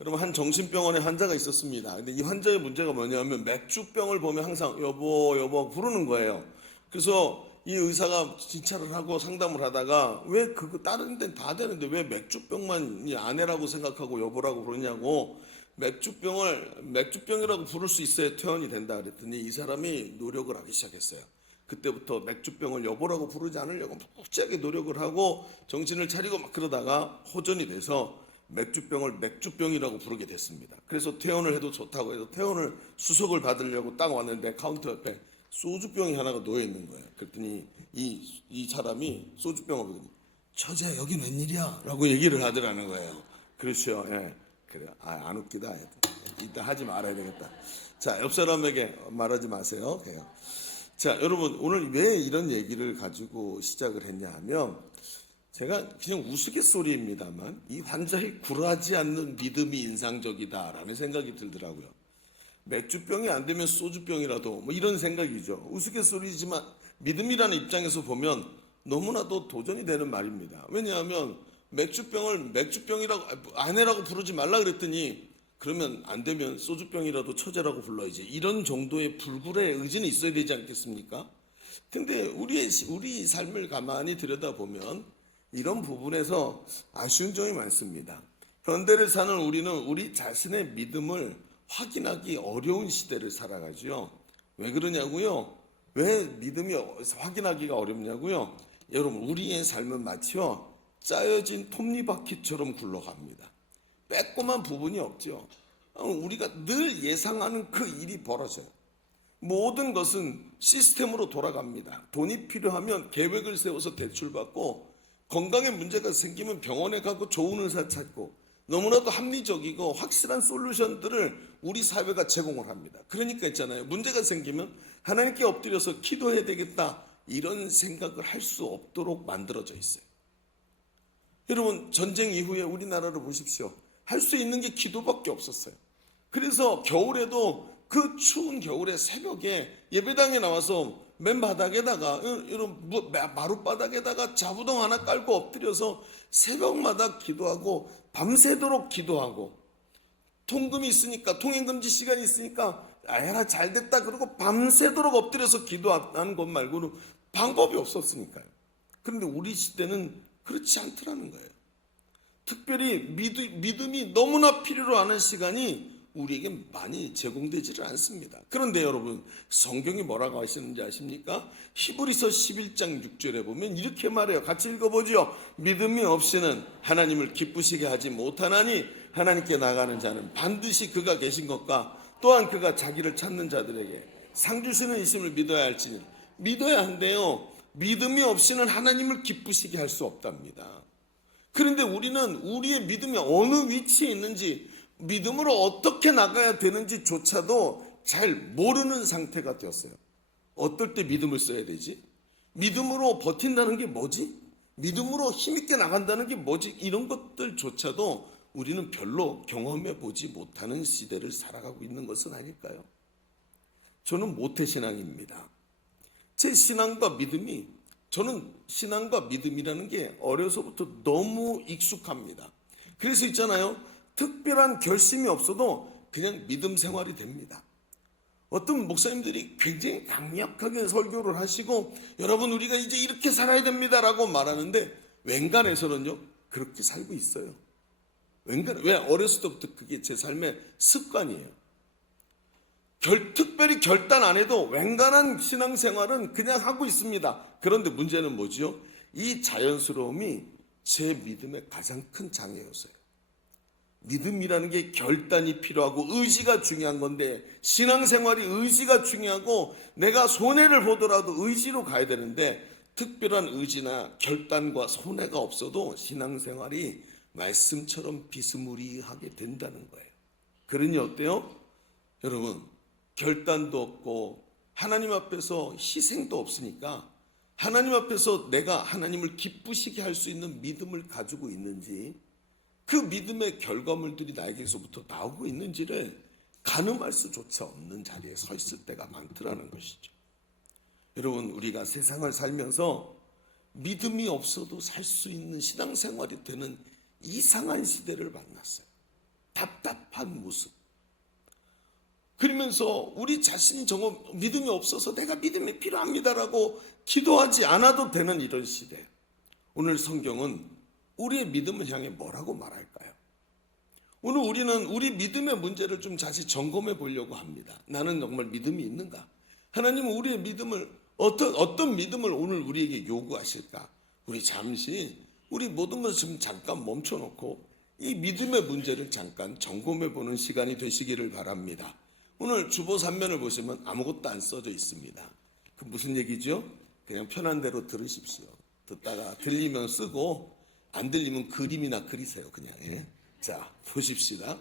여러분, 한 정신병원에 환자가 있었습니다. 근데 이 환자의 문제가 뭐냐면 맥주병을 보면 항상 여보 여보 부르는 거예요. 그래서 이 의사가 진찰을 하고 상담을 하다가 왜 그거 다른 데는 다 되는데 왜 맥주병만 이 아내라고 생각하고 여보라고 부르냐고, 맥주병이라고 부를 수 있어야 퇴원이 된다 그랬더니 이 사람이 노력을 하기 시작했어요. 그때부터 맥주병을 여보라고 부르지 않으려고 묵묵하게 노력을 하고 정신을 차리고 막 그러다가 호전이 돼서 맥주병을 맥주병이라고 부르게 됐습니다. 그래서 퇴원을 해도 좋다고 해서 퇴원을 수속을 받으려고 딱 왔는데 카운터 옆에 소주병이 하나가 놓여 있는 거예요. 그랬더니 이 사람이 소주병을 보더니 처제야 여긴 웬일이야? 라고 얘기를 하더라는 거예요. 그렇죠. 예. 그래. 안 웃기다. 이따 하지 말아야 되겠다. 자, 옆 사람에게 말하지 마세요. 그래요. 자, 여러분, 오늘 왜 이런 얘기를 가지고 시작을 했냐 하면, 제가 그냥 우스갯소리입니다만 이 환자의 굴하지 않는 믿음이 인상적이다라는 생각이 들더라고요. 맥주병이 안 되면 소주병이라도 뭐 이런 생각이죠. 우스갯소리지만 믿음이라는 입장에서 보면 너무나도 도전이 되는 말입니다. 왜냐하면 맥주병을 맥주병이라고 아내라고 부르지 말라 그랬더니 그러면 안 되면 소주병이라도 처제라고 불러야지, 이런 정도의 불굴의 의지는 있어야 되지 않겠습니까? 근데 우리 삶을 가만히 들여다보면 이런 부분에서 아쉬운 점이 많습니다. 현대를 사는 우리는 우리 자신의 믿음을 확인하기 어려운 시대를 살아가죠. 왜 그러냐고요? 왜 믿음이 확인하기가 어렵냐고요? 여러분, 우리의 삶은 마치요 짜여진 톱니바퀴처럼 굴러갑니다. 빼꼼한 부분이 없죠. 우리가 늘 예상하는 그 일이 벌어져요. 모든 것은 시스템으로 돌아갑니다. 돈이 필요하면 계획을 세워서 대출받고, 건강에 문제가 생기면 병원에 가고 좋은 의사 찾고, 너무나도 합리적이고 확실한 솔루션들을 우리 사회가 제공을 합니다. 그러니까 있잖아요, 문제가 생기면 하나님께 엎드려서 기도해야 되겠다, 이런 생각을 할 수 없도록 만들어져 있어요. 여러분, 전쟁 이후에 우리나라를 보십시오. 할 수 있는 게 기도밖에 없었어요. 그래서 겨울에도 그 추운 겨울에 새벽에 예배당에 나와서 맨 바닥에다가 이런 마룻바닥에다가 자부동 하나 깔고 엎드려서 새벽마다 기도하고 밤새도록 기도하고, 통금이 있으니까 통행금지 시간이 있으니까 아야라 잘됐다 그러고 밤새도록 엎드려서 기도하는 것 말고는 방법이 없었으니까요. 그런데 우리 시대는 그렇지 않더라는 거예요. 특별히 믿음이 너무나 필요로 하는 시간이 우리에게 많이 제공되지를 않습니다. 그런데 여러분, 성경이 뭐라고 하시는지 아십니까? 히브리서 11장 6절에 보면 이렇게 말해요. 같이 읽어보죠. 믿음이 없이는 하나님을 기쁘시게 하지 못하나니 하나님께 나가는 자는 반드시 그가 계신 것과 또한 그가 자기를 찾는 자들에게 상 주시는 이심을 믿어야 할지니, 믿어야 한대요. 믿음이 없이는 하나님을 기쁘시게 할 수 없답니다. 그런데 우리는 우리의 믿음이 어느 위치에 있는지, 믿음으로 어떻게 나가야 되는지조차도 잘 모르는 상태가 되었어요. 어떨 때 믿음을 써야 되지? 믿음으로 버틴다는 게 뭐지? 믿음으로 힘있게 나간다는 게 뭐지? 이런 것들조차도 우리는 별로 경험해 보지 못하는 시대를 살아가고 있는 것은 아닐까요? 저는 모태신앙입니다. 제 신앙과 믿음이, 저는 신앙과 믿음이라는 게 어려서부터 너무 익숙합니다. 그래서 있잖아요, 특별한 결심이 없어도 그냥 믿음 생활이 됩니다. 어떤 목사님들이 굉장히 강력하게 설교를 하시고 여러분 우리가 이제 이렇게 살아야 됩니다라고 말하는데 웬간해서는요 그렇게 살고 있어요. 왜? 어렸을 때부터 그게 제 삶의 습관이에요. 특별히 결단 안 해도 웬간한 신앙생활은 그냥 하고 있습니다. 그런데 문제는 뭐지요? 이 자연스러움이 제 믿음의 가장 큰 장애였어요. 믿음이라는 게 결단이 필요하고 의지가 중요한 건데, 신앙생활이 의지가 중요하고 내가 손해를 보더라도 의지로 가야 되는데, 특별한 의지나 결단과 손해가 없어도 신앙생활이 말씀처럼 비스무리하게 된다는 거예요. 그러니 어때요? 여러분, 결단도 없고 하나님 앞에서 희생도 없으니까 하나님 앞에서 내가 하나님을 기쁘시게 할 수 있는 믿음을 가지고 있는지, 그 믿음의 결과물들이 나에게서부터 나오고 있는지를 가늠할 수조차 없는 자리에 서 있을 때가 많더라는 것이죠. 여러분, 우리가 세상을 살면서 믿음이 없어도 살 수 있는 신앙생활이 되는 이상한 시대를 만났어요. 답답한 모습. 그러면서 우리 자신이 믿음이 없어서 내가 믿음이 필요합니다라고 기도하지 않아도 되는 이런 시대. 오늘 성경은 우리의 믿음을 향해 뭐라고 말할까요? 오늘 우리는 우리 믿음의 문제를 좀 다시 점검해 보려고 합니다. 나는 정말 믿음이 있는가? 하나님은 우리의 믿음을 어떤 믿음을 오늘 우리에게 요구하실까? 우리 잠시 우리 모든 것을 지금 잠깐 멈춰놓고 이 믿음의 문제를 잠깐 점검해 보는 시간이 되시기를 바랍니다. 오늘 주보 3면을 보시면 아무것도 안 써져 있습니다. 그 무슨 얘기죠? 그냥 편한 대로 들으십시오. 듣다가 들리면 쓰고 안 들리면 그림이나 그리세요. 그냥. 예? 자, 보십시다.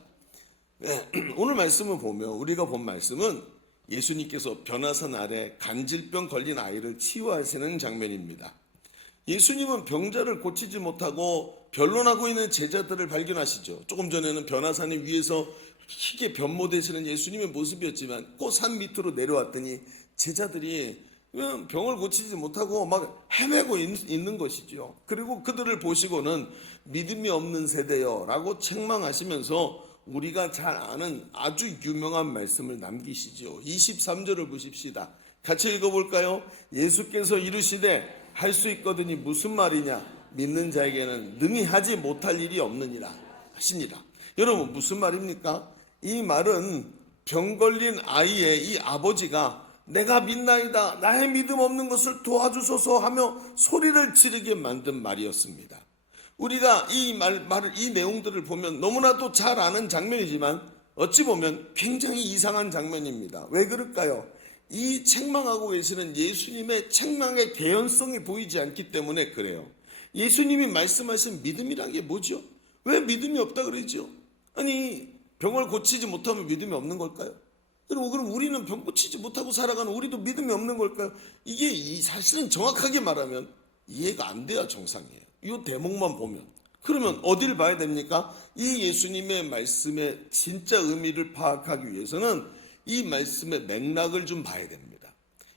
네, 오늘 말씀을 보면 우리가 본 말씀은 예수님께서 변화산 아래 간질병 걸린 아이를 치유하시는 장면입니다. 예수님은 병자를 고치지 못하고 변론하고 있는 제자들을 발견하시죠. 조금 전에는 변화산 위에서 희게 변모되시는 예수님의 모습이었지만 그 산 밑으로 내려왔더니 제자들이 병을 고치지 못하고 막 헤매고 있는 것이죠. 그리고 그들을 보시고는 믿음이 없는 세대여 라고 책망하시면서 우리가 잘 아는 아주 유명한 말씀을 남기시죠. 23절을 보십시다. 같이 읽어볼까요? 예수께서 이르시되 할 수 있거든이 무슨 말이냐? 믿는 자에게는 능히 하지 못할 일이 없느니라 하시니라. 여러분 무슨 말입니까? 이 말은 병 걸린 아이의 이 아버지가 내가 믿나이다 나의 믿음 없는 것을 도와주소서 하며 소리를 지르게 만든 말이었습니다. 우리가 이 내용들을 보면 너무나도 잘 아는 장면이지만 어찌 보면 굉장히 이상한 장면입니다. 왜 그럴까요? 이 책망하고 계시는 예수님의 책망의 개연성이 보이지 않기 때문에 그래요. 예수님이 말씀하신 믿음이란 게 뭐죠? 왜 믿음이 없다 그러죠? 아니 병을 고치지 못하면 믿음이 없는 걸까요? 그럼 우리는 병 고치지 못하고 살아가는 우리도 믿음이 없는 걸까요? 이게 사실은 정확하게 말하면 이해가 안 돼야 정상이에요. 이 대목만 보면. 그러면 어디를 봐야 됩니까? 이 예수님의 말씀의 진짜 의미를 파악하기 위해서는 이 말씀의 맥락을 좀 봐야 됩니다.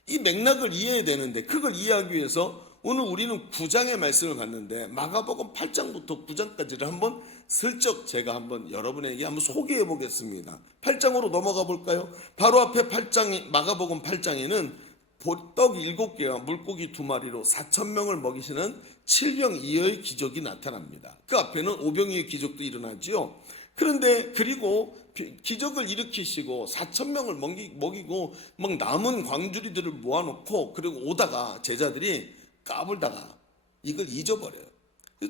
이 맥락을 이해해야 되는데 그걸 이해하기 위해서 오늘 우리는 9장의 말씀을 봤는데 마가복음 8장부터 9장까지를 한번 슬쩍 제가 한번 여러분에게 한번 소개해 보겠습니다. 8장으로 넘어가 볼까요? 바로 앞에 마가복음 8장에는 떡 7개와 물고기 2마리로 4,000명을 먹이시는 7병2여의 기적이 나타납니다. 그 앞에는 5병2의 기적도 일어나죠. 그런데 그리고 기적을 일으키시고 4,000명을 먹이고 막 남은 광주리들을 모아놓고 그리고 오다가 제자들이 까불다가 이걸 잊어버려요.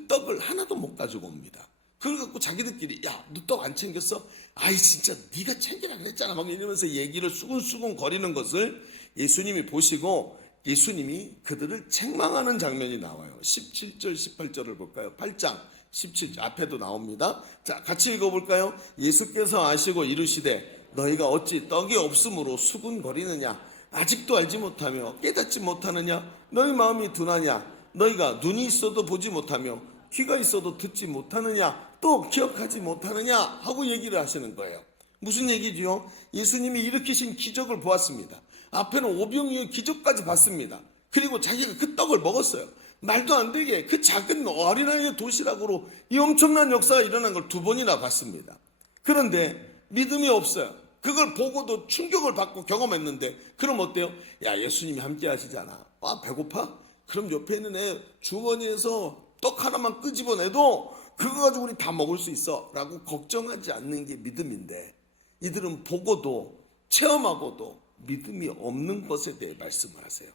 떡을 하나도 못 가지고 옵니다. 그걸 갖고 자기들끼리 야, 너 떡 안 챙겼어? 아이 진짜 네가 챙기라 그랬잖아 막 이러면서 얘기를 수근수근 거리는 것을 예수님이 보시고 예수님이 그들을 책망하는 장면이 나와요. 17절 18절을 볼까요? 8장 17절 앞에도 나옵니다. 자, 같이 읽어볼까요? 예수께서 아시고 이르시되 너희가 어찌 떡이 없으므로 수군거리느냐? 아직도 알지 못하며 깨닫지 못하느냐? 너희 마음이 둔하냐? 너희가 눈이 있어도 보지 못하며 귀가 있어도 듣지 못하느냐? 또 기억하지 못하느냐? 하고 얘기를 하시는 거예요. 무슨 얘기지요? 예수님이 일으키신 기적을 보았습니다. 앞에는 오병이어의 기적까지 봤습니다. 그리고 자기가 그 떡을 먹었어요. 말도 안 되게 그 작은 어린아이의 도시락으로 이 엄청난 역사가 일어난 걸 2번이나 봤습니다. 그런데 믿음이 없어요. 그걸 보고도 충격을 받고 경험했는데 그럼 어때요? 야, 예수님이 함께 하시잖아. 아, 배고파? 그럼 옆에 있는 애 주머니에서 떡 하나만 끄집어내도 그거 가지고 우리 다 먹을 수 있어 라고 걱정하지 않는 게 믿음인데 이들은 보고도 체험하고도 믿음이 없는 것에 대해 말씀을 하세요.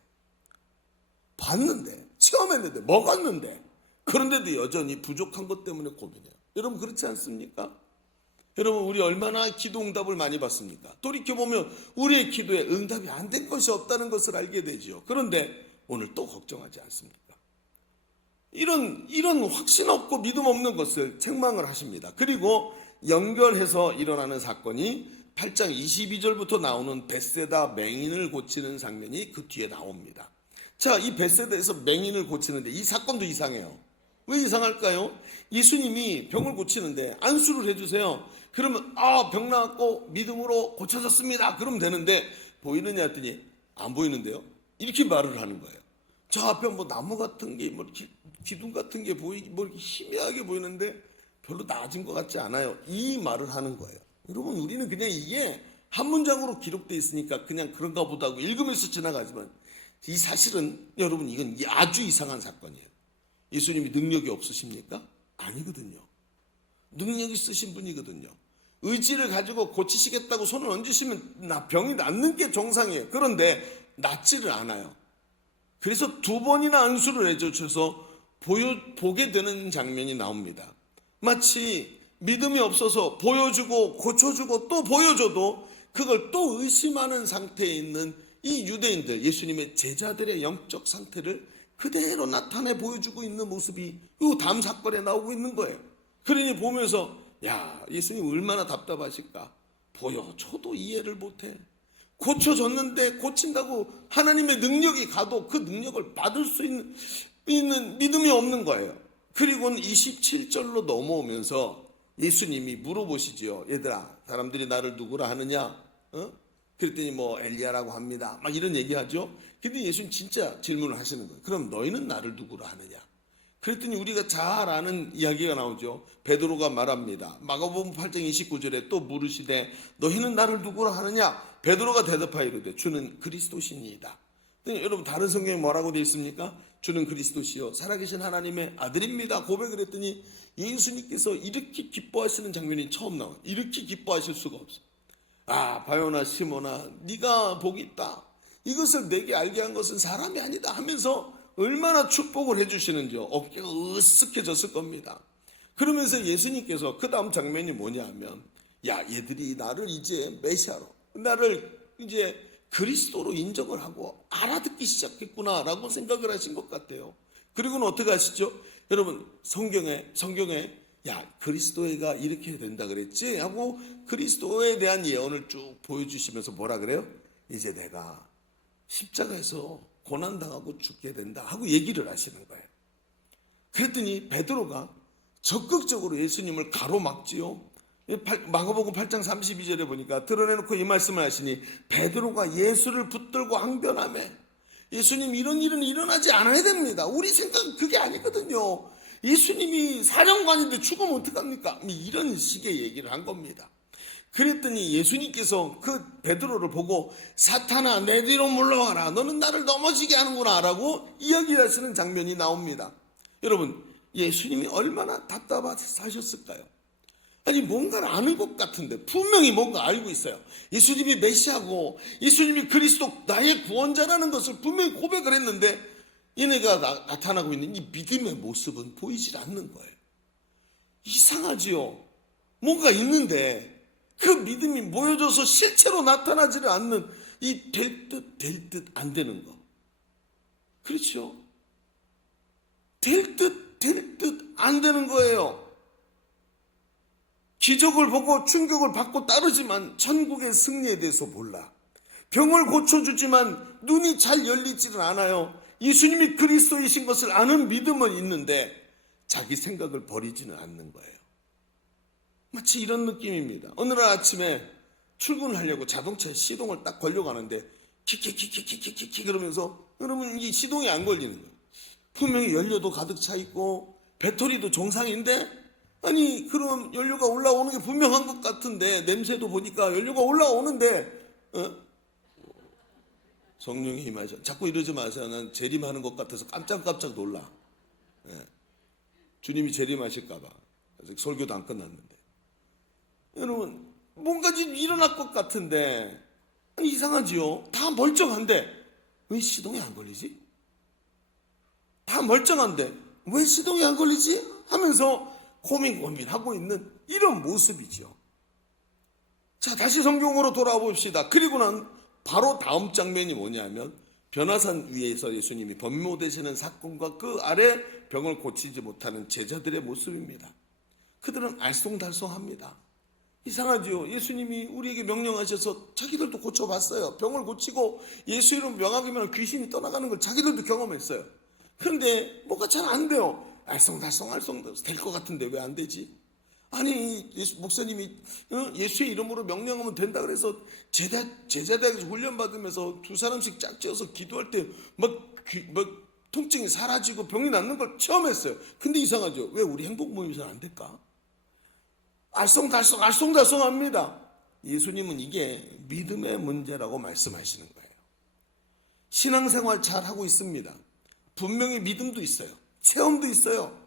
봤는데 체험했는데 먹었는데 그런데도 여전히 부족한 것 때문에 고민해요. 여러분 그렇지 않습니까? 여러분 우리 얼마나 기도 응답을 많이 받습니까? 돌이켜보면 우리의 기도에 응답이 안 된 것이 없다는 것을 알게 되지요. 그런데 오늘 또 걱정하지 않습니까? 이런 확신 없고 믿음 없는 것을 책망을 하십니다. 그리고 연결해서 일어나는 사건이 8장 22절부터 나오는 벳세다 맹인을 고치는 장면이 그 뒤에 나옵니다. 자, 이 벳세다에서 맹인을 고치는데 이 사건도 이상해요. 왜 이상할까요? 예수님이 병을 고치는데 안수를 해주세요. 그러면 병 나았고 믿음으로 고쳐졌습니다. 그러면 되는데 보이느냐 했더니 안 보이는데요. 이렇게 말을 하는 거예요. 저 앞에 뭐 나무 같은 게 뭐 기둥 같은 게 뭐 이렇게 희미하게 보이는데 별로 나아진 것 같지 않아요. 이 말을 하는 거예요. 여러분, 우리는 그냥 이게 한 문장으로 기록되어 있으니까 그냥 그런가 보다 하고 읽으면서 지나가지만, 이 사실은 여러분, 이건 아주 이상한 사건이에요. 예수님이 능력이 없으십니까? 아니거든요. 능력 있으신 분이거든요. 의지를 가지고 고치시겠다고 손을 얹으시면 병이 낫는 게 정상이에요. 그런데 낫지를 않아요. 그래서 두 번이나 안수를 해주셔서 보게 되는 장면이 나옵니다. 마치 믿음이 없어서 보여주고 고쳐주고 또 보여줘도 그걸 또 의심하는 상태에 있는 이 유대인들, 예수님의 제자들의 영적 상태를 그대로 나타내 보여주고 있는 모습이 이 다음 사건에 나오고 있는 거예요. 그러니 보면서 야, 예수님 얼마나 답답하실까. 보여줘도 이해를 못해. 고쳐줬는데 고친다고 하나님의 능력이 가도 그 능력을 받을 수 있는 믿음이 없는 거예요. 그리고는 27절로 넘어오면서 예수님이 물어보시지요. 얘들아, 사람들이 나를 누구라 하느냐? 그랬더니 뭐 엘리야라고 합니다. 막 이런 얘기하죠. 근데 예수님 진짜 질문을 하시는 거예요. 그럼 너희는 나를 누구라 하느냐? 그랬더니 우리가 잘 아는 이야기가 나오죠. 베드로가 말합니다. 마가복음 8장 29절에 또 물으시되 너희는 나를 누구라 하느냐? 베드로가 대답하이르되 주는 그리스도시니이다. 여러분, 다른 성경에 뭐라고 되어 있습니까? 주는 그리스도시요 살아계신 하나님의 아들입니다 고백을 했더니 예수님께서 이렇게 기뻐하시는 장면이 처음 나와요. 이렇게 기뻐하실 수가 없어요. 아, 바요나 시몬아, 네가 복이 있다. 이것을 내게 알게 한 것은 사람이 아니다 하면서 얼마나 축복을 해주시는지요. 어깨가 으쓱해졌을 겁니다. 그러면서 예수님께서 그 다음 장면이 뭐냐 하면, 야, 얘들이 나를 이제 메시아로, 나를 이제 그리스도로 인정을 하고 알아듣기 시작했구나 라고 생각을 하신 것 같아요. 그리고는 어떻게 하시죠? 여러분, 성경에 야, 그리스도가 이렇게 된다 그랬지 하고 그리스도에 대한 예언을 쭉 보여주시면서 뭐라 그래요? 이제 내가 십자가에서 고난당하고 죽게 된다 하고 얘기를 하시는 거예요. 그랬더니 베드로가 적극적으로 예수님을 가로막지요. 마가복음 8장 32절에 보니까 드러내놓고 이 말씀을 하시니 베드로가 예수를 붙들고 항변하며, 예수님, 이런 일은 일어나지 않아야 됩니다. 우리 생각은 그게 아니거든요. 예수님이 사령관인데 죽으면 어떡합니까? 이런 식의 얘기를 한 겁니다. 그랬더니 예수님께서 그 베드로를 보고 사탄아, 내 뒤로 물러와라. 너는 나를 넘어지게 하는구나 라고 이야기하시는 장면이 나옵니다. 여러분, 예수님이 얼마나 답답하셨을까요? 아니, 뭔가를 아는 것 같은데 분명히 뭔가 알고 있어요. 예수님이 메시아고 예수님이 그리스도 나의 구원자라는 것을 분명히 고백을 했는데 얘네가 나타나고 있는 이 믿음의 모습은 보이질 않는 거예요. 이상하지요. 뭔가 있는데 그 믿음이 보여져서 실체로 나타나지를 않는 이 될 듯 안 되는 거. 그렇죠? 될 듯 안 되는 거예요. 기적을 보고 충격을 받고 따르지만 천국의 승리에 대해서 몰라. 병을 고쳐주지만 눈이 잘 열리지는 않아요. 예수님이 그리스도이신 것을 아는 믿음은 있는데 자기 생각을 버리지는 않는 거예요. 마치 이런 느낌입니다. 어느 날 아침에 출근을 하려고 자동차에 시동을 딱 걸려고 하는데 키키키키키키키 그러면서 여러분 이게 시동이 안 걸리는 거예요. 분명히 연료도 가득 차 있고 배터리도 정상인데, 아니 그럼 연료가 올라오는 게 분명한 것 같은데 냄새도 보니까 연료가 올라오는데 성령이 임하셔. 자꾸 이러지 마세요. 난 재림하는 것 같아서 깜짝깜짝 놀라. 주님이 재림하실까 봐. 아직 설교도 안 끝났는데. 여러분, 뭔가 지금 일어날 것 같은데 이상하지요. 다 멀쩡한데 왜 시동이 안 걸리지? 다 멀쩡한데 왜 시동이 안 걸리지? 하면서 고민하고 있는 이런 모습이죠. 자, 다시 성경으로 돌아와 봅시다. 그리고 난 바로 다음 장면이 뭐냐면 변화산 위에서 예수님이 번모되시는 사건과 그 아래 병을 고치지 못하는 제자들의 모습입니다. 그들은 알쏭달쏭합니다. 이상하죠. 예수님이 우리에게 명령하셔서 자기들도 고쳐봤어요. 병을 고치고 예수 이름 명하기만 귀신이 떠나가는 걸 자기들도 경험했어요. 그런데 뭐가 잘 안 돼요. 알쏭달쏭 될 것 같은데 왜 안 되지? 아니, 목사님이 예수의 이름으로 명령하면 된다 그래서 제자대학에서 훈련받으면서 두 사람씩 짝지어서 기도할 때 막 통증이 사라지고 병이 낫는 걸 체험했어요. 근데 이상하죠. 왜 우리 행복 모임에서는 안 될까? 알쏭달쏭합니다. 예수님은 이게 믿음의 문제라고 말씀하시는 거예요. 신앙생활 잘하고 있습니다. 분명히 믿음도 있어요. 체험도 있어요.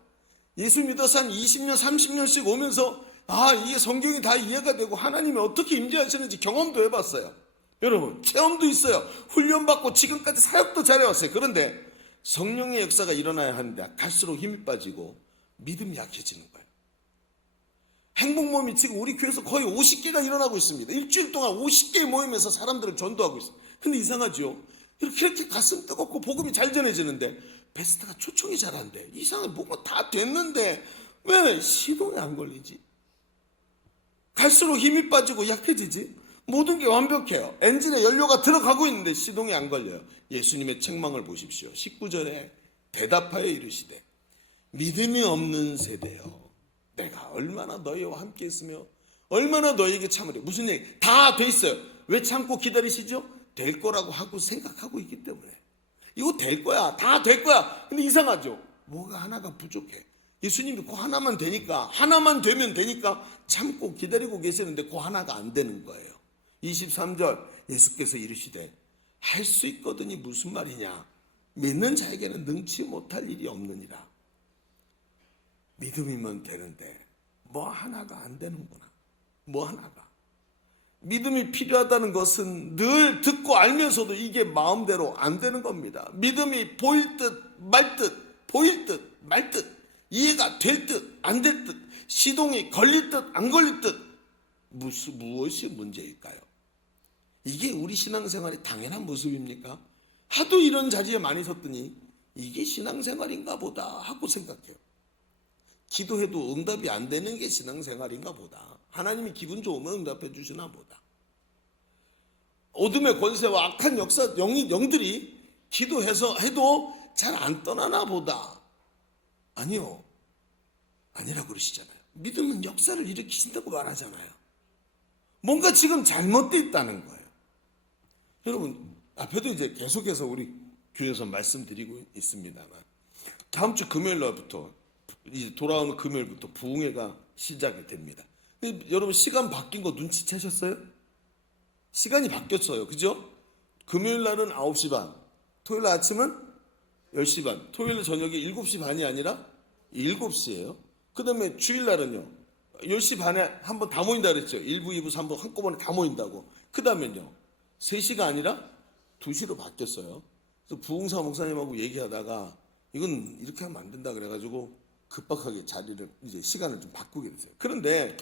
예수 믿어서 한 20년, 30년씩 오면서 이게 성경이 다 이해가 되고 하나님이 어떻게 임재하시는지 경험도 해봤어요. 여러분, 체험도 있어요. 훈련받고 지금까지 사역도 잘해왔어요. 그런데 성령의 역사가 일어나야 하는데 갈수록 힘이 빠지고 믿음이 약해지는 거예요. 행복모임이 지금 우리 교회에서 거의 50개가 일어나고 있습니다. 일주일 동안 50개의 모임에서 사람들을 전도하고 있어요. 근데 이상하죠? 이렇게 가슴 뜨겁고 복음이 잘 전해지는데 베스트가 초청이 잘 안 돼. 이상하게 뭔가 다 됐는데 왜 시동이 안 걸리지? 갈수록 힘이 빠지고 약해지지? 모든 게 완벽해요. 엔진에 연료가 들어가고 있는데 시동이 안 걸려요. 예수님의 책망을 보십시오. 19절에 대답하여 이르시되 믿음이 없는 세대여, 내가 얼마나 너희와 함께 있으며 얼마나 너희에게 참으려. 무슨 얘기? 다 돼 있어요. 왜 참고 기다리시죠? 될 거라고 하고 생각하고 있기 때문에. 이거 될 거야. 다 될 거야. 근데 이상하죠? 뭐가 하나가 부족해. 예수님이 그 하나만 되면 되니까 참고 기다리고 계시는데 그 하나가 안 되는 거예요. 23절 예수께서 이르시되 할 수 있거든이 무슨 말이냐? 믿는 자에게는 능치 못할 일이 없느니라. 믿음이면 되는데 뭐 하나가 안 되는구나. 뭐 하나가. 믿음이 필요하다는 것은 늘 듣고 알면서도 이게 마음대로 안 되는 겁니다. 믿음이 보일 듯 말 듯, 보일 듯 말 듯, 이해가 될 듯 안 될 듯, 시동이 걸릴 듯 안 걸릴 듯, 무엇이 문제일까요? 이게 우리 신앙생활의 당연한 모습입니까? 하도 이런 자리에 많이 섰더니 이게 신앙생활인가 보다 하고 생각해요. 기도해도 응답이 안 되는 게 신앙생활인가 보다. 하나님이 기분 좋으면 응답해 주시나 보다. 어둠의 권세와 악한 영들이 기도해서 해도 잘 안 떠나나 보다. 아니요. 아니라고 그러시잖아요. 믿음은 역사를 일으키신다고 말하잖아요. 뭔가 지금 잘못되어 있다는 거예요. 여러분, 앞에도 이제 계속해서 우리 교회에서 말씀드리고 있습니다만 다음 주 금요일 날부터 이제 돌아오는 금요일부터 부흥회가 시작이 됩니다. 근데 여러분 시간 바뀐 거 눈치채셨어요? 시간이 바뀌었어요. 그죠? 금요일 날은 9시 반, 토요일 날 아침은 10시 반, 토요일 저녁에 7시 반이 아니라 7시예요. 그 다음에 주일 날은요 10시 반에 한번 다 모인다 그랬죠. 1부, 2부, 3부 한꺼번에 다 모인다고. 그 다음에는요 3시가 아니라 2시로 바뀌었어요. 그래서 부흥사 목사님하고 얘기하다가 이건 이렇게 하면 안 된다 그래가지고 급박하게 이제 시간을 좀 바꾸게 됐어요. 그런데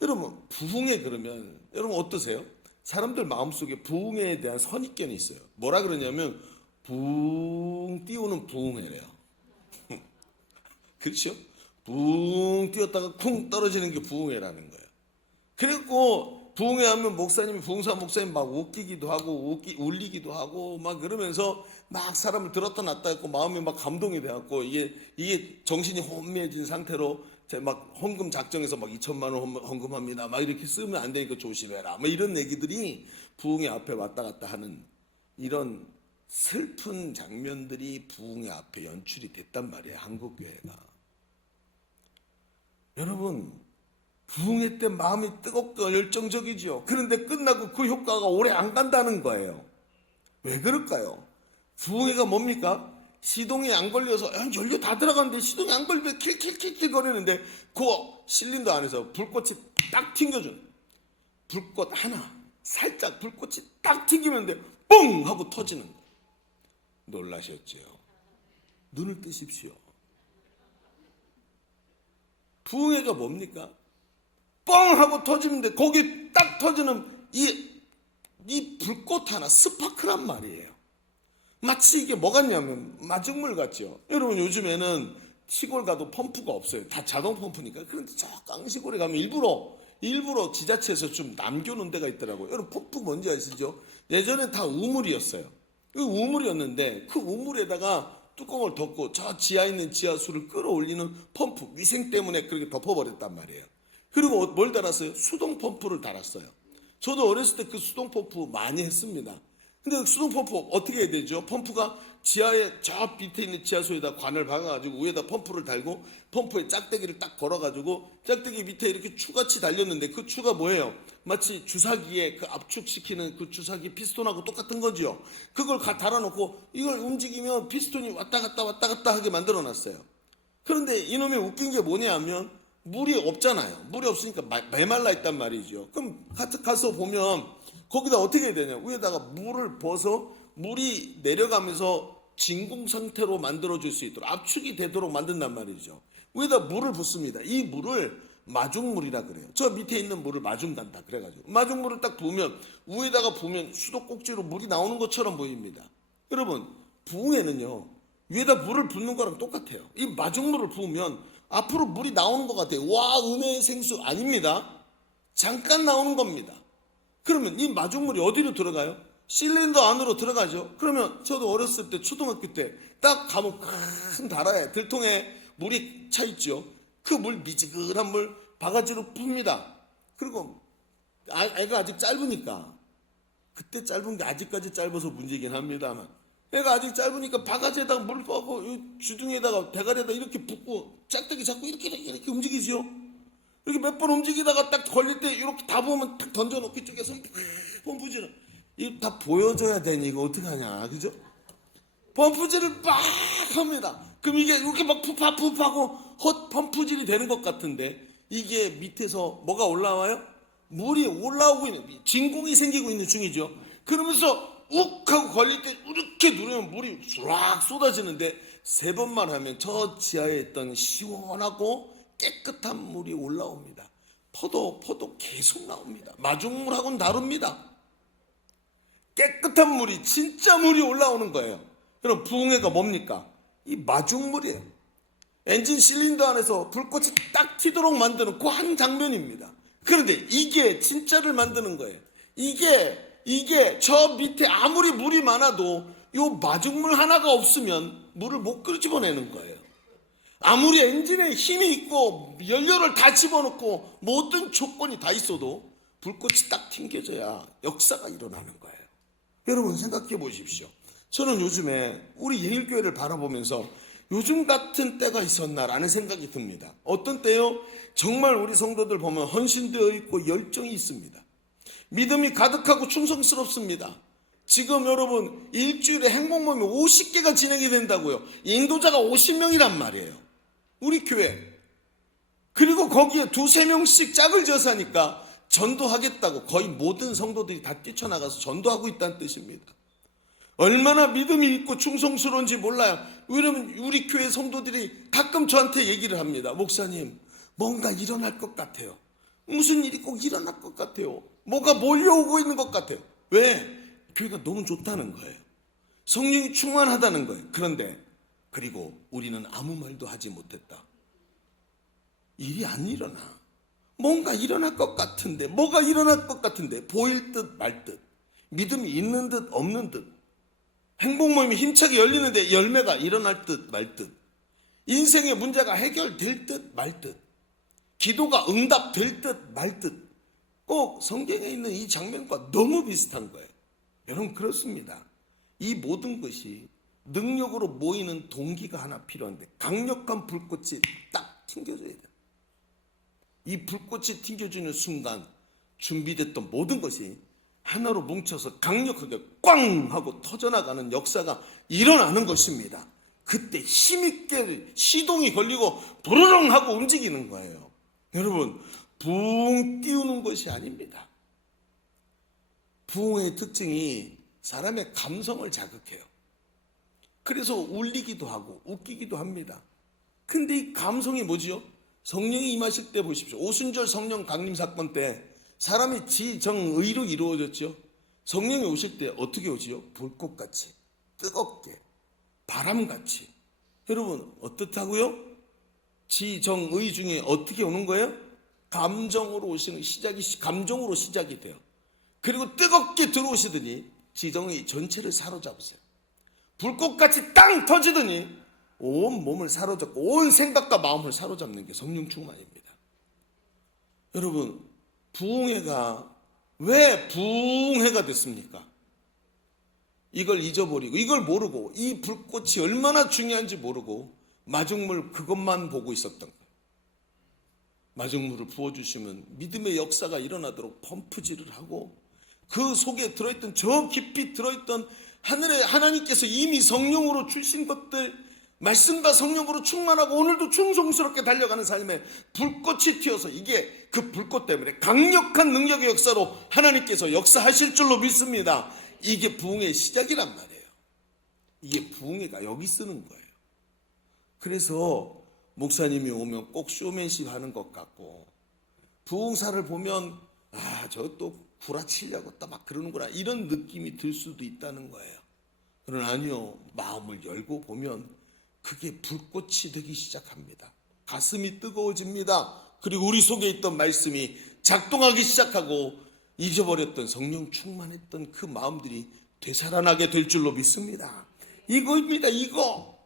여러분 부흥회 그러면 여러분 어떠세요? 사람들 마음속에 부흥회에 대한 선입견이 있어요. 뭐라 그러냐면 붕 띄우는 부흥회래요. 그렇죠? 붕 띄웠다가 쿵 떨어지는 게 부흥회라는 거예요. 그리고 부흥회 하면 목사님이 부흥사 목사님 막 웃기기도 하고 울리기도 하고 막 그러면서 막 사람을 들었다 놨다 했고 마음이 막 감동이 돼갖고 이게 정신이 혼미해진 상태로 막 헌금 작정해서 막 2천만 원 헌금합니다. 막 이렇게 쓰면 안 되니까 조심해라. 막 이런 얘기들이 부흥회 앞에 왔다 갔다 하는 이런 슬픈 장면들이 부흥회 앞에 연출이 됐단 말이에요. 한국교회가. 여러분 부흥회 때 마음이 뜨겁고 열정적이죠. 그런데 끝나고 그 효과가 오래 안 간다는 거예요. 왜 그럴까요? 부흥회가 뭡니까? 시동이 안 걸려서 연료 다 들어갔는데 시동이 안 걸리면 킬킬킬킬 거리는데 그 실린더 안에서 불꽃이 딱 튕겨주는, 불꽃 하나 살짝 불꽃이 딱 튕기면 돼 뻥 하고 터지는 거예요. 놀라셨죠? 눈을 뜨십시오. 부흥회가 뭡니까? 뻥 하고 터지는데 거기 딱 터지는 이 불꽃 하나 스파크란 말이에요. 마치 이게 뭐 같냐면 마중물 같죠. 여러분 요즘에는 시골 가도 펌프가 없어요. 다 자동 펌프니까. 그런데 저 깡시골에 가면 일부러 지자체에서 좀 남겨놓은 데가 있더라고요. 여러분 펌프 뭔지 아시죠? 예전에 다 우물이었어요. 우물이었는데 그 우물에다가 뚜껑을 덮고 저 지하에 있는 지하수를 끌어올리는 펌프, 위생 때문에 그렇게 덮어버렸단 말이에요. 그리고 뭘 달았어요? 수동 펌프를 달았어요. 저도 어렸을 때 그 수동 펌프 많이 했습니다. 근데 수동 펌프 어떻게 해야 되죠? 펌프가 지하에 저 밑에 있는 지하수에다 관을 박아가지고 위에다 펌프를 달고 펌프에 짝대기를 딱 걸어가지고 짝대기 밑에 이렇게 추같이 달렸는데 그 추가 뭐예요? 마치 주사기에 그 압축시키는 그 주사기 피스톤하고 똑같은 거죠. 그걸 달아놓고 이걸 움직이면 피스톤이 왔다 갔다 하게 만들어놨어요. 그런데 이놈이 웃긴 게 뭐냐 하면 물이 없잖아요. 물이 없으니까 메말라 있단 말이죠. 그럼 가서 보면 거기다 어떻게 해야 되냐? 위에다가 물을 벗어 물이 내려가면서 진공 상태로 만들어줄 수 있도록 압축이 되도록 만든단 말이죠. 위에다 물을 붓습니다. 이 물을 마중물이라 그래요. 저 밑에 있는 물을 마중간다 그래가지고 마중물을 딱 부으면 위에다가 부으면 수도꼭지로 물이 나오는 것처럼 보입니다. 여러분 부흥에는요 위에다 물을 붓는 거랑 똑같아요. 이 마중물을 부으면 앞으로 물이 나오는 것 같아요. 와 은혜의 생수 아닙니다. 잠깐 나오는 겁니다. 그러면 이 마중물이 어디로 들어가요? 실린더 안으로 들어가죠. 그러면 저도 어렸을 때 초등학교 때 딱 가면 큰 다라에 들통에 물이 차 있죠. 그 물 미지근한 물 바가지로 붑니다. 그리고 애가 아직 짧으니까 그때 짧은 게 아직까지 짧아서 문제긴 합니다만 애가 아직 짧으니까 바가지에다가 물 퍼고 주둥이에다가 대가리에다 이렇게 붓고 짝대기 잡고 이렇게 움직이지요. 이렇게 몇 번 움직이다가 딱 걸릴 때 이렇게 다 보면 딱 던져놓고 이쪽에서 펌프질을 이거 다 보여줘야 되니 이거 어떡하냐 그죠? 펌프질을 빡 합니다. 그럼 이게 이렇게 막 푸파푸파하고 헛 펌프질이 되는 것 같은데 이게 밑에서 뭐가 올라와요? 물이 올라오고 있는 진공이 생기고 있는 중이죠. 그러면서 욱 하고 걸릴 때 이렇게 누르면 물이 쫙 쏟아지는데 세 번만 하면 저 지하에 있던 시원하고 깨끗한 물이 올라옵니다. 퍼도 계속 나옵니다. 마중물하고는 다릅니다. 깨끗한 물이 진짜 물이 올라오는 거예요. 그럼 부흥회가 뭡니까? 이 마중물이에요. 엔진 실린더 안에서 불꽃이 딱 튀도록 만드는 그 한 장면입니다. 그런데 이게 진짜를 만드는 거예요. 이게 저 밑에 아무리 물이 많아도 요 마중물 하나가 없으면 물을 못 끄집어내는 거예요. 아무리 엔진에 힘이 있고 연료를 다 집어넣고 모든 조건이 다 있어도 불꽃이 딱 튕겨져야 역사가 일어나는 거예요. 여러분 생각해 보십시오. 저는 요즘에 우리 예일교회를 바라보면서 요즘 같은 때가 있었나라는 생각이 듭니다. 어떤 때요? 정말 우리 성도들 보면 헌신되어 있고 열정이 있습니다. 믿음이 가득하고 충성스럽습니다. 지금 여러분 일주일에 행복모임이 50개가 진행이 된다고요. 인도자가 50명이란 말이에요. 우리 교회. 그리고 거기에 두세 명씩 짝을 지어서 하니까 전도하겠다고 거의 모든 성도들이 다 뛰쳐나가서 전도하고 있다는 뜻입니다. 얼마나 믿음이 있고 충성스러운지 몰라요. 왜냐면 우리 교회 성도들이 가끔 저한테 얘기를 합니다. 목사님, 뭔가 일어날 것 같아요. 무슨 일이 꼭 일어날 것 같아요. 뭐가 몰려오고 있는 것 같아요. 왜? 교회가 너무 좋다는 거예요. 성령이 충만하다는 거예요. 그리고 우리는 아무 말도 하지 못했다. 일이 안 일어나. 뭔가 일어날 것 같은데, 뭐가 일어날 것 같은데, 보일 듯 말 듯, 믿음이 있는 듯 없는 듯, 행복 모임이 힘차게 열리는데 열매가 일어날 듯 말 듯, 인생의 문제가 해결될 듯 말 듯, 기도가 응답될 듯 말 듯, 꼭 성경에 있는 이 장면과 너무 비슷한 거예요. 여러분 그렇습니다. 이 모든 것이 능력으로 모이는 동기가 하나 필요한데 강력한 불꽃이 딱 튕겨져야 돼요. 이 불꽃이 튕겨지는 순간 준비됐던 모든 것이 하나로 뭉쳐서 강력하게 꽝 하고 터져나가는 역사가 일어나는 것입니다. 그때 힘있게 시동이 걸리고 부르릉 하고 움직이는 거예요. 여러분 붕 띄우는 것이 아닙니다. 부흥의 특징이 사람의 감성을 자극해요. 그래서 울리기도 하고 웃기기도 합니다. 근데 이 감성이 뭐지요? 성령이 임하실 때 보십시오. 오순절 성령 강림 사건 때 사람이 지정의로 이루어졌죠. 성령이 오실 때 어떻게 오지요? 불꽃같이, 뜨겁게, 바람같이. 여러분 어떻다고요? 지정의 중에 어떻게 오는 거예요? 감정으로 오시는 감정으로 시작이 돼요. 그리고 뜨겁게 들어오시더니 지정의 전체를 사로잡으세요. 불꽃같이 땅 터지더니 온 몸을 사로잡고 온 생각과 마음을 사로잡는 게 성령 충만입니다. 여러분 부흥회가 왜 부흥회가 됐습니까? 이걸 잊어버리고 이걸 모르고 이 불꽃이 얼마나 중요한지 모르고 마중물 그것만 보고 있었던 거예요. 마중물을 부어주시면 믿음의 역사가 일어나도록 펌프질을 하고 그 속에 들어있던 저 깊이 들어있던 하늘에 하나님께서 이미 성령으로 주신 것들 말씀과 성령으로 충만하고 오늘도 충성스럽게 달려가는 삶에 불꽃이 튀어서 이게 그 불꽃 때문에 강력한 능력의 역사로 하나님께서 역사하실 줄로 믿습니다. 이게 부흥의 시작이란 말이에요. 이게 부흥회가 여기 쓰는 거예요. 그래서 목사님이 오면 꼭 쇼맨십 하는 것 같고 부흥사를 보면 저 또 구라치려고 또 막 그러는구나 이런 느낌이 들 수도 있다는 거예요. 그러나 아니요, 마음을 열고 보면 그게 불꽃이 되기 시작합니다. 가슴이 뜨거워집니다. 그리고 우리 속에 있던 말씀이 작동하기 시작하고 잊어버렸던 성령 충만했던 그 마음들이 되살아나게 될 줄로 믿습니다. 이거입니다. 이거.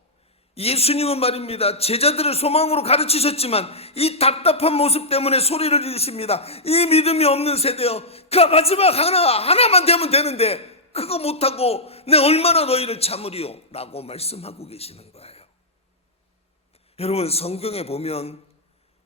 예수님은 말입니다. 제자들을 소망으로 가르치셨지만 이 답답한 모습 때문에 소리를 지르십니다. 이 믿음이 없는 세대여, 그 마지막 하나만 되면 되는데 그거 못하고 내 얼마나 너희를 참으리요 라고 말씀하고 계시는 거예요. 여러분, 성경에 보면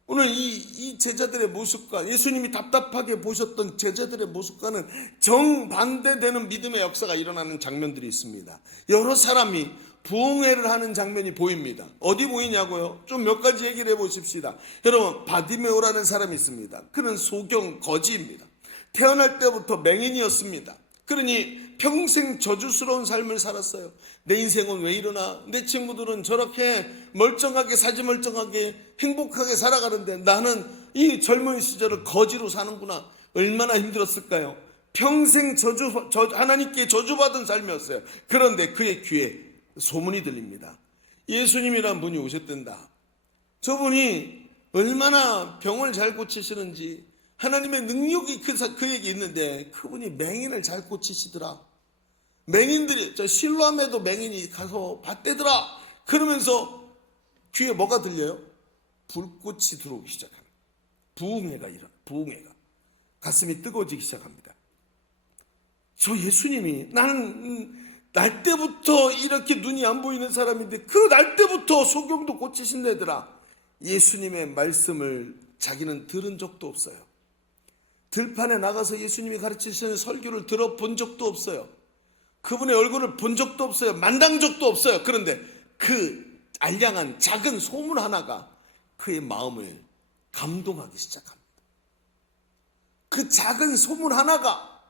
오늘 이 제자들의 모습과 예수님이 답답하게 보셨던 제자들의 모습과는 정반대되는 믿음의 역사가 일어나는 장면들이 있습니다. 여러 사람이 부흥회를 하는 장면이 보입니다. 어디 보이냐고요? 좀 몇 가지 얘기를 해보십시다. 여러분, 바디메오라는 사람이 있습니다. 그는 소경 거지입니다. 태어날 때부터 맹인이었습니다. 그러니 평생 저주스러운 삶을 살았어요. 내 인생은 왜 이러나? 내 친구들은 저렇게 멀쩡하게 사지멀쩡하게 행복하게 살아가는데 나는 이 젊은 시절을 거지로 사는구나. 얼마나 힘들었을까요? 평생 하나님께 저주받은 삶이었어요. 그런데 그의 귀에 소문이 들립니다. 예수님이란 분이 오셨단다. 저분이 얼마나 병을 잘 고치시는지 하나님의 능력이 그에게 있는데 그분이 맹인을 잘 고치시더라. 맹인들이 저 실로암에도 맹인이 가서 봤대더라. 그러면서 귀에 뭐가 들려요? 불꽃이 들어오기 시작합니다. 부흥회가 일어나. 부흥회가 가슴이 뜨거워지기 시작합니다. 저 예수님이 나는 날 때부터 이렇게 눈이 안 보이는 사람인데 그 날 때부터 소경도 고치신다더라. 예수님의 말씀을 자기는 들은 적도 없어요. 들판에 나가서 예수님이 가르치시는 설교를 들어본 적도 없어요. 그분의 얼굴을 본 적도 없어요. 만난 적도 없어요. 그런데 그 알량한 작은 소문 하나가 그의 마음을 감동하기 시작합니다. 그 작은 소문 하나가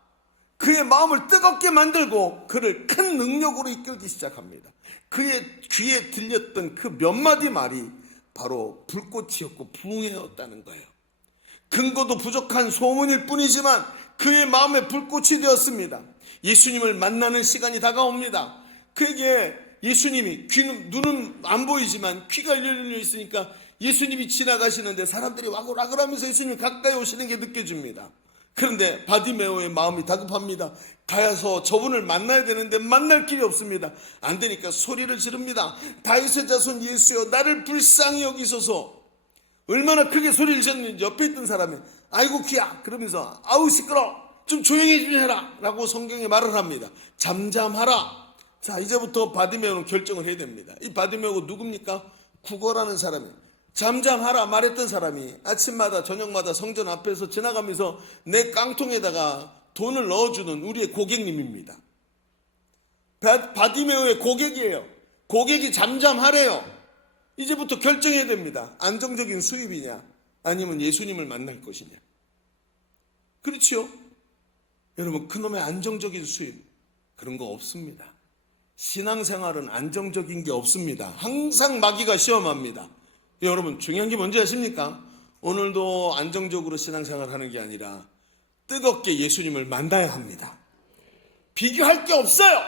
그의 마음을 뜨겁게 만들고 그를 큰 능력으로 이끌기 시작합니다. 그의 귀에 들렸던 그 몇 마디 말이 바로 불꽃이었고 부흥회였다는 거예요. 근거도 부족한 소문일 뿐이지만 그의 마음에 불꽃이 되었습니다. 예수님을 만나는 시간이 다가옵니다. 그에게 예수님이 눈은 안 보이지만 귀가 열려 있으니까 예수님이 지나가시는데 사람들이 와글와글하면서 예수님이 가까이 오시는 게 느껴집니다. 그런데 바디메오의 마음이 다급합니다. 가서 저분을 만나야 되는데 만날 길이 없습니다. 안 되니까 소리를 지릅니다. 다윗의 자손 예수여, 나를 불쌍히 여기소서. 얼마나 크게 소리를 지르는지 옆에 있던 사람이 아이고 귀야 그러면서 아우 시끄러 좀 조용히 좀 해라 라고 성경에 말을 합니다. 잠잠하라. 자, 이제부터 바디메오는 결정을 해야 됩니다. 이 바디메오가 누굽니까? 구거라는 사람이에요. 잠잠하라 말했던 사람이 아침마다 저녁마다 성전 앞에서 지나가면서 내 깡통에다가 돈을 넣어주는 우리의 고객님입니다. 바디메오의 고객이에요. 고객이 잠잠하래요. 이제부터 결정해야 됩니다. 안정적인 수입이냐 아니면 예수님을 만날 것이냐. 그렇죠? 여러분, 그놈의 안정적인 수입 그런 거 없습니다. 신앙생활은 안정적인 게 없습니다. 항상 마귀가 시험합니다. 여러분, 중요한 게 뭔지 아십니까? 오늘도 안정적으로 신앙생활 하는 게 아니라 뜨겁게 예수님을 만나야 합니다. 비교할 게 없어요.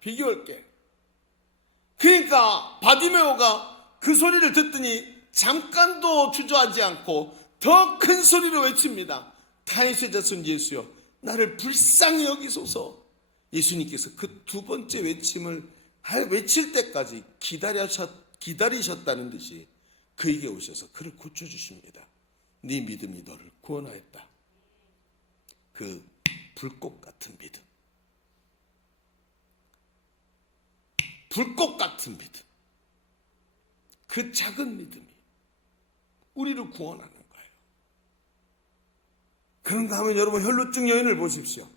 비교할 게. 그러니까 바디메오가 그 소리를 듣더니 잠깐도 주저하지 않고 더 큰 소리로 외칩니다. 다윗의 자손 예수여, 나를 불쌍히 여기소서. 예수님께서 그 두 번째 외침을 외칠 때까지 기다리셨다는 듯이 그에게 오셔서 그를 고쳐주십니다. 네 믿음이 너를 구원하였다. 그 불꽃 같은 믿음. 불꽃 같은 믿음, 그 작은 믿음이 우리를 구원하는 거예요. 그런가 하면 여러분, 혈루증 여인을 보십시오.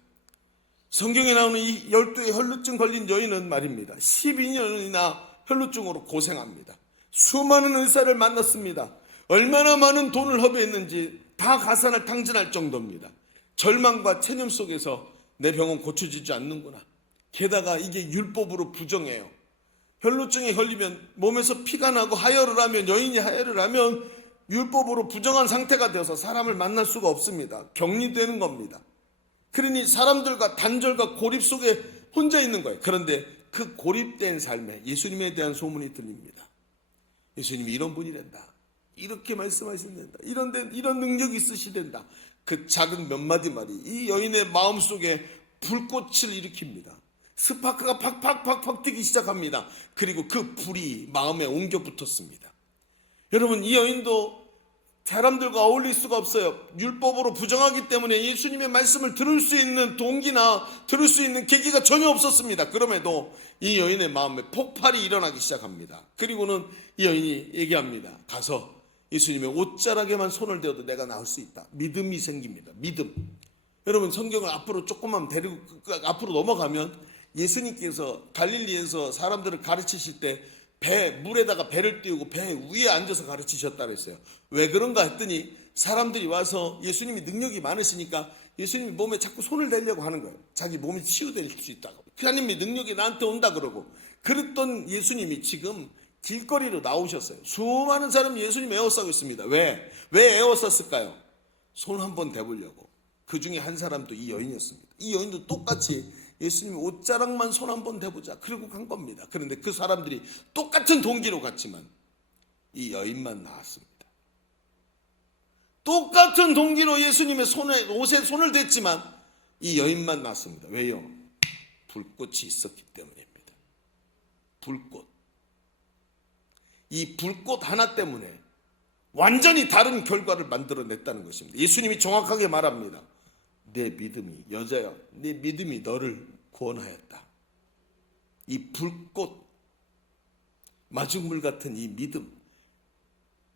성경에 나오는 이 12의 혈루증 걸린 여인은 말입니다, 12년이나 혈루증으로 고생합니다. 수많은 의사를 만났습니다. 얼마나 많은 돈을 허비했는지 다 가산을 탕진할 정도입니다. 절망과 체념 속에서 내 병은 고쳐지지 않는구나. 게다가 이게 율법으로 부정해요. 혈루증에 걸리면 몸에서 피가 나고 하혈을 하면, 여인이 하혈을 하면 율법으로 부정한 상태가 되어서 사람을 만날 수가 없습니다. 격리되는 겁니다. 그러니 사람들과 단절과 고립 속에 혼자 있는 거예요. 그런데 그 고립된 삶에 예수님에 대한 소문이 들립니다. 예수님이 이런 분이 된다, 이렇게 말씀하신다, 이런 능력이 있으시된다. 그 작은 몇 마디 말이 이 여인의 마음속에 불꽃을 일으킵니다. 스파크가 팍팍팍팍 뛰기 시작합니다. 그리고 그 불이 마음에 옮겨 붙었습니다. 여러분, 이 여인도 사람들과 어울릴 수가 없어요. 율법으로 부정하기 때문에 예수님의 말씀을 들을 수 있는 동기나 들을 수 있는 계기가 전혀 없었습니다. 그럼에도 이 여인의 마음에 폭발이 일어나기 시작합니다. 그리고는 이 여인이 얘기합니다. 가서 예수님의 옷자락에만 손을 대어도 내가 나을 수 있다. 믿음이 생깁니다. 믿음. 여러분, 성경을 앞으로 조금만 데리고 앞으로 넘어가면 예수님께서 갈릴리에서 사람들을 가르치실 때 물에다가 배를 띄우고 배 위에 앉아서 가르치셨다 그랬어요. 왜 그런가 했더니 사람들이 와서 예수님이 능력이 많으시니까 예수님이 몸에 자꾸 손을 대려고 하는 거예요. 자기 몸이 치유될 수 있다고. 하나님의 능력이 나한테 온다 그러고. 그랬던 예수님이 지금 길거리로 나오셨어요. 수많은 사람이 예수님 에워싸고 있습니다. 왜 에워쌌을까요? 손 한번 대보려고. 그 중에 한 사람도 이 여인이었습니다. 이 여인도 똑같이 예수님 옷자락만 손 한번 대보자, 그리고 간 겁니다. 그런데 그 사람들이 똑같은 동기로 갔지만 이 여인만 나왔습니다. 똑같은 동기로 예수님의 옷에 손을 댔지만 이 여인만 나왔습니다. 왜요? 불꽃이 있었기 때문입니다. 불꽃. 이 불꽃 하나 때문에 완전히 다른 결과를 만들어냈다는 것입니다. 예수님이 정확하게 말합니다. 내 믿음이, 여자야, 내 믿음이 너를 구원하였다. 이 불꽃, 마중물 같은 이 믿음,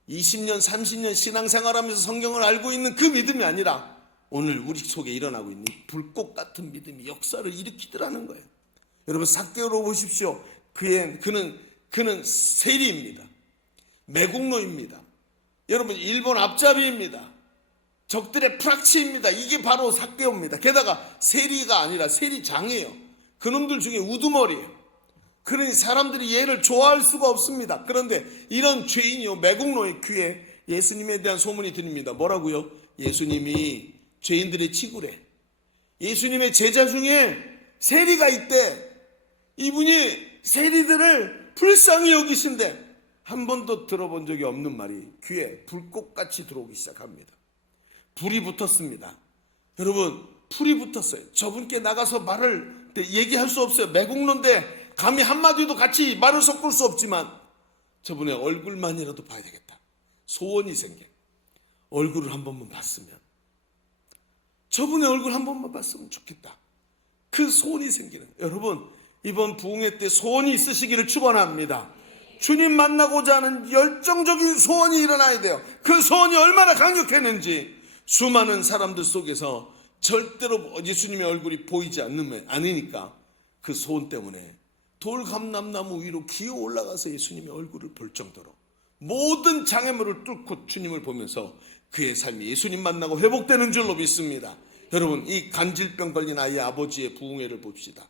20년 30년 신앙생활하면서 성경을 알고 있는 그 믿음이 아니라 오늘 우리 속에 일어나고 있는 불꽃 같은 믿음이 역사를 일으키더라는 거예요. 여러분, 삭개오로 보십시오. 그는 세리입니다. 매국노입니다. 여러분, 일본 앞잡이입니다. 적들의 프락치입니다. 이게 바로 삭개오입니다. 게다가 세리가 아니라 세리장이에요. 그놈들 중에 우두머리예요. 그러니 사람들이 얘를 좋아할 수가 없습니다. 그런데 이런 죄인이요, 매국노의 귀에 예수님에 대한 소문이 들립니다. 뭐라고요? 예수님이 죄인들의 치구래. 예수님의 제자 중에 세리가 있대. 이분이 세리들을 불쌍히 여기신데 한 번도 들어본 적이 없는 말이 귀에 불꽃같이 들어오기 시작합니다. 불이 붙었습니다. 여러분, 불이 붙었어요. 저분께 나가서 말을 얘기할 수 없어요. 매국노인데 감히 한마디도 같이 말을 섞을 수 없지만 저분의 얼굴만이라도 봐야 되겠다. 소원이 생겨. 얼굴을 한 번만 봤으면, 저분의 얼굴 한 번만 봤으면 좋겠다. 그 소원이 생기는. 여러분, 이번 부흥회 때 소원이 있으시기를 축원합니다. 주님 만나고자 하는 열정적인 소원이 일어나야 돼요. 그 소원이 얼마나 강력했는지. 수많은 사람들 속에서 절대로 예수님의 얼굴이 보이지 않으니까 그 소원 때문에 돌감람나무 위로 기어 올라가서 예수님의 얼굴을 볼 정도로 모든 장애물을 뚫고 주님을 보면서 그의 삶이 예수님 만나고 회복되는 줄로 믿습니다. 여러분, 이 간질병 걸린 아이의 아버지의 부흥회를 봅시다.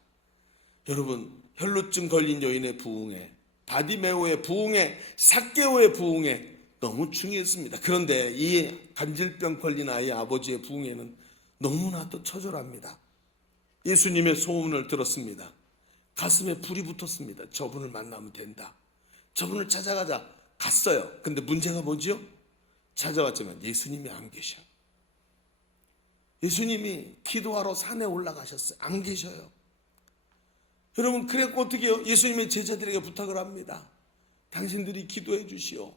여러분, 혈루증 걸린 여인의 부흥회, 바디메오의 부흥회, 삭개오의 부흥회 너무 중요했습니다. 그런데 이 간질병 걸린 아이의 아버지의 부흥회는 너무나도 처절합니다. 예수님의 소문을 들었습니다. 가슴에 불이 붙었습니다. 저분을 만나면 된다. 저분을 찾아가자. 갔어요. 근데 문제가 뭐죠? 찾아왔지만 예수님이 안 계셔. 예수님이 기도하러 산에 올라가셨어요. 안 계셔요. 여러분, 그랬고 어떻게 해요? 예수님의 제자들에게 부탁을 합니다. 당신들이 기도해 주시오.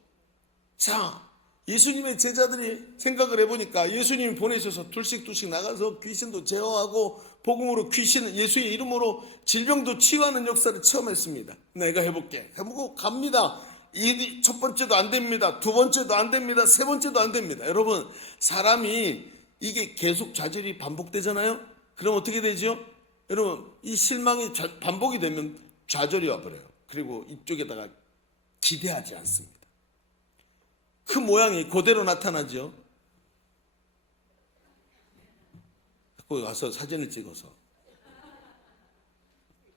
자, 예수님의 제자들이 생각을 해보니까 예수님이 보내셔서 둘씩 나가서 귀신도 제어하고 복음으로 예수의 이름으로 질병도 치유하는 역사를 체험했습니다. 내가 해볼게. 해보고 갑니다. 이 첫 번째도 안 됩니다. 두 번째도 안 됩니다. 세 번째도 안 됩니다. 여러분, 사람이 이게 계속 좌절이 반복되잖아요. 그럼 어떻게 되죠? 여러분, 이 실망이 반복이 되면 좌절이 와버려요. 그리고 이쪽에다가 기대하지 않습니다. 그 모양이 그대로 나타나죠. 거기 와서 사진을 찍어서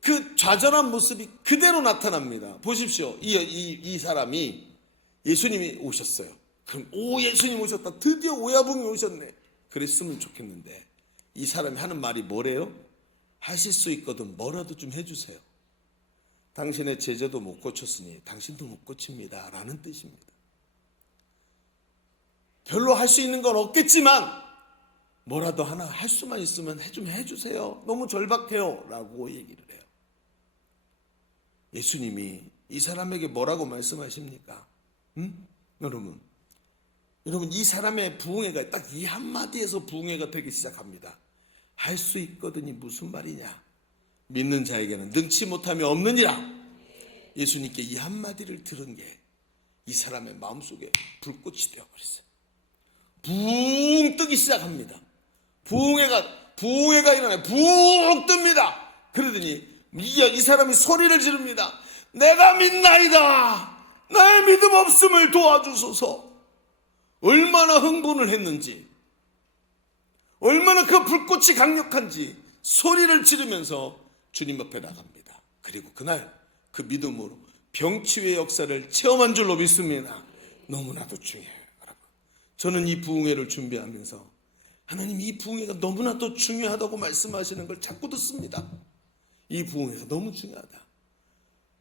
그 좌절한 모습이 그대로 나타납니다. 보십시오. 이 사람이 예수님이 오셨어요. 그럼 예수님 오셨다. 드디어 오야붕이 오셨네. 그랬으면 좋겠는데 이 사람이 하는 말이 뭐래요? 하실 수 있거든 뭐라도 좀 해주세요. 당신의 제자도 못 고쳤으니 당신도 못 고칩니다 라는 뜻입니다. 별로 할 수 있는 건 없겠지만 뭐라도 하나 할 수만 있으면 좀 해주세요. 너무 절박해요 라고 얘기를 해요. 예수님이 이 사람에게 뭐라고 말씀하십니까? 여러분 이 사람의 부흥회가 딱 이 한마디에서 부흥회가 되기 시작합니다. 할 수 있거든이 무슨 말이냐? 믿는 자에게는 능치 못함이 없느니라. 예수님께 이 한마디를 들은 게 이 사람의 마음속에 불꽃이 되어버렸어요. 붕 뜨기 시작합니다. 부흥회가 일어나요. 붕 뜹니다. 그러더니 이 사람이 소리를 지릅니다. 내가 믿나이다. 나의 믿음 없음을 도와주소서. 얼마나 흥분을 했는지, 얼마나 그 불꽃이 강력한지 소리를 지르면서 주님 앞에 나갑니다. 그리고 그날 그 믿음으로 병치유의 역사를 체험한 줄로 믿습니다. 너무나도 중요해요. 여러분, 저는 이 부흥회를 준비하면서 하나님 이 부흥회가 너무나도 중요하다고 말씀하시는 걸 자꾸 듣습니다. 이 부흥회가 너무 중요하다.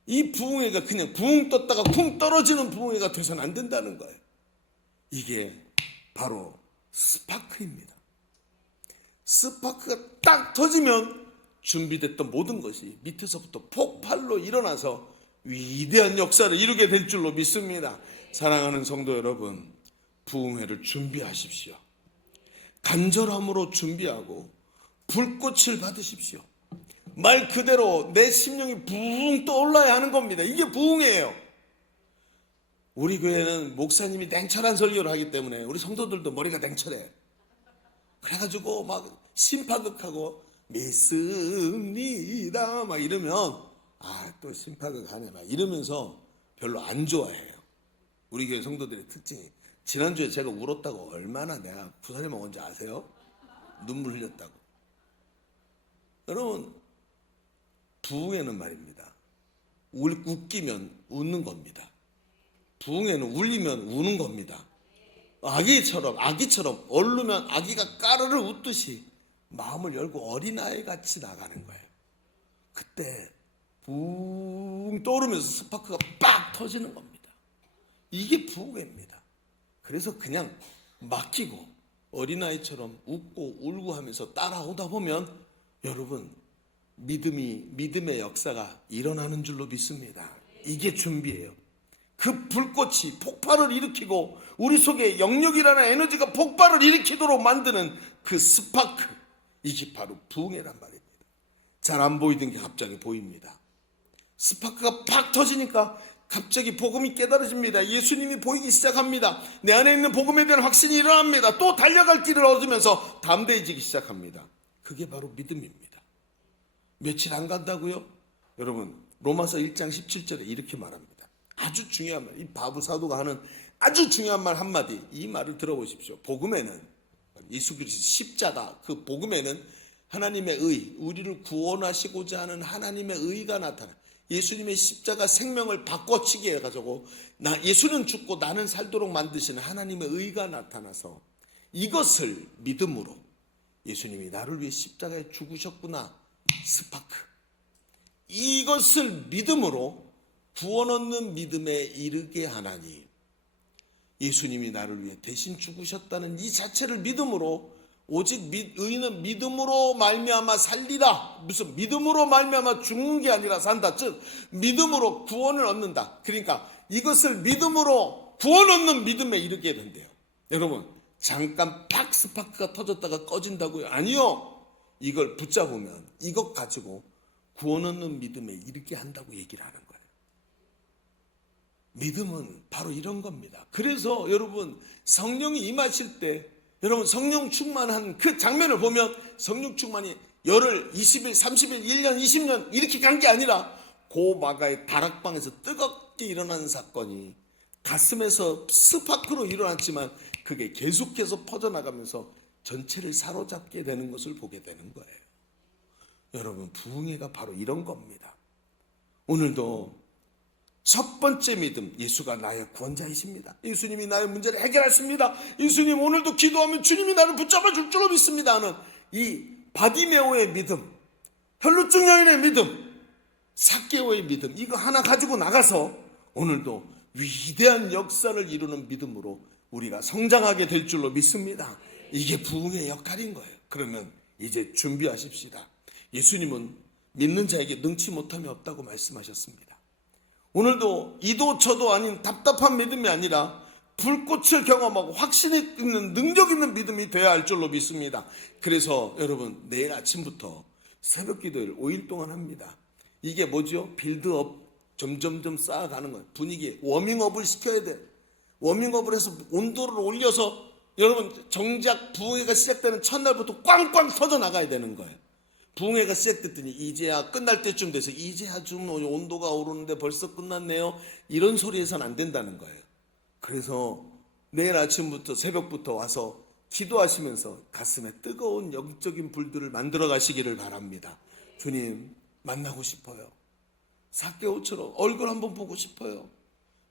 이 부흥회가 그냥 붕 떴다가 쿵 떨어지는 부흥회가 돼서는 안 된다는 거예요. 이게 바로 스파크입니다. 스파크가 딱 터지면 준비됐던 모든 것이 밑에서부터 폭발로 일어나서 위대한 역사를 이루게 될 줄로 믿습니다. 사랑하는 성도 여러분, 부흥회를 준비하십시오. 간절함으로 준비하고 불꽃을 받으십시오. 말 그대로 내 심령이 붕 떠올라야 하는 겁니다. 이게 부흥회예요. 우리 교회는 목사님이 냉철한 설교를 하기 때문에 우리 성도들도 머리가 냉철해. 그래가지고 막 심파극하고 믿습니다 막 이러면 또 심파극하네 막 이러면서 별로 안 좋아해요. 우리 교회 성도들의 특징이, 지난주에 제가 울었다고 얼마나 내가 구사리 먹은지 아세요? 눈물 흘렸다고. 여러분, 부흥회는 말입니다, 웃기면 웃는 겁니다. 부흥회는 울리면 우는 겁니다. 아기처럼 얼르면 아기가 까르르 웃듯이 마음을 열고 어린아이 같이 나가는 거예요. 그때 붕 떠오르면서 스파크가 빡 터지는 겁니다. 이게 부흥회입니다. 그래서 그냥 맡기고 어린아이처럼 웃고 울고 하면서 따라오다 보면 여러분, 믿음의 역사가 일어나는 줄로 믿습니다. 이게 준비예요. 그 불꽃이 폭발을 일으키고 우리 속에 영역이라는 에너지가 폭발을 일으키도록 만드는 그 스파크, 이게 바로 부흥회란 말입니다. 잘 안 보이던 게 갑자기 보입니다. 스파크가 팍 터지니까 갑자기 복음이 깨달아집니다. 예수님이 보이기 시작합니다. 내 안에 있는 복음에 대한 확신이 일어납니다. 또 달려갈 길을 얻으면서 담대해지기 시작합니다. 그게 바로 믿음입니다. 며칠 안 간다고요? 여러분, 로마서 1장 17절에 이렇게 말합니다. 아주 중요한 말, 이 바보 사도가 하는 아주 중요한 말 한마디, 이 말을 들어보십시오. 복음에는, 예수 그리스도 십자가, 그 복음에는 하나님의 의, 우리를 구원하시고자 하는 하나님의 의가 나타나, 예수님의 십자가 생명을 바꿔치기 해가지고 예수는 죽고 나는 살도록 만드시는 하나님의 의가 나타나서 이것을 믿음으로, 예수님이 나를 위해 십자가에 죽으셨구나, 스파크, 이것을 믿음으로 구원 얻는 믿음에 이르게 하나니, 예수님이 나를 위해 대신 죽으셨다는 이 자체를 믿음으로, 오직 의인은 믿음으로 말미암아 살리라, 무슨 믿음으로 말미암아 죽는 게 아니라 산다, 즉 믿음으로 구원을 얻는다. 그러니까 이것을 믿음으로 구원 얻는 믿음에 이르게 된대요. 여러분, 잠깐 팍 스파크가 터졌다가 꺼진다고요? 아니요. 이걸 붙잡으면 이것 가지고 구원 얻는 믿음에 이르게 한다고 얘기를 하는 거예요. 믿음은 바로 이런 겁니다. 그래서 여러분, 성령이 임하실 때 여러분 성령 충만한 그 장면을 보면 성령 충만이 열흘, 20일, 30일, 1년, 20년 이렇게 간 게 아니라 고마가의 다락방에서 뜨겁게 일어나는 사건이 가슴에서 스파크로 일어났지만 그게 계속해서 퍼져나가면서 전체를 사로잡게 되는 것을 보게 되는 거예요. 여러분, 부흥회가 바로 이런 겁니다. 오늘도 첫 번째 믿음, 예수가 나의 구원자이십니다. 예수님이 나의 문제를 해결하십니다. 예수님 오늘도 기도하면 주님이 나를 붙잡아 줄 줄로 믿습니다 하는 이 바디메오의 믿음, 혈루증 여인의 믿음, 삭개오의 믿음, 이거 하나 가지고 나가서 오늘도 위대한 역사를 이루는 믿음으로 우리가 성장하게 될 줄로 믿습니다. 이게 부흥의 역할인 거예요. 그러면 이제 준비하십시다. 예수님은 믿는 자에게 능치 못함이 없다고 말씀하셨습니다. 오늘도 이도 저도 아닌 답답한 믿음이 아니라 불꽃을 경험하고 확신이 있는 능력 있는 믿음이 되어야 할 줄로 믿습니다. 그래서 여러분, 내일 아침부터 새벽 기도를 5일 동안 합니다. 이게 뭐죠? 빌드업, 점점점 쌓아가는 거예요. 분위기 워밍업을 시켜야 돼. 워밍업을 해서 온도를 올려서 여러분, 정작 부흥회가 시작되는 첫날부터 꽝꽝 터져 나가야 되는 거예요. 부흥회가 시작됐더니 이제야 끝날 때쯤 돼서 이제야 좀 온도가 오르는데 벌써 끝났네요, 이런 소리 해서는 안 된다는 거예요. 그래서 내일 아침부터 새벽부터 와서 기도하시면서 가슴에 뜨거운 영적인 불들을 만들어 가시기를 바랍니다. 주님 만나고 싶어요. 삭개오처럼 얼굴 한번 보고 싶어요.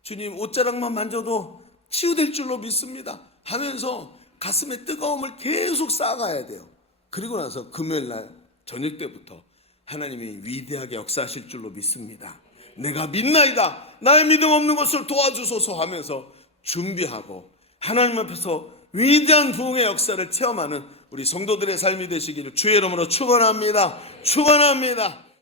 주님 옷자락만 만져도 치유될 줄로 믿습니다 하면서 가슴에 뜨거움을 계속 쌓아가야 돼요. 그리고 나서 금요일날 저녁 때부터 하나님이 위대하게 역사하실 줄로 믿습니다. 내가 믿나이다, 나의 믿음 없는 것을 도와주소서 하면서 준비하고 하나님 앞에서 위대한 부흥의 역사를 체험하는 우리 성도들의 삶이 되시기를 주의 이름으로 축원합니다. 축원합니다.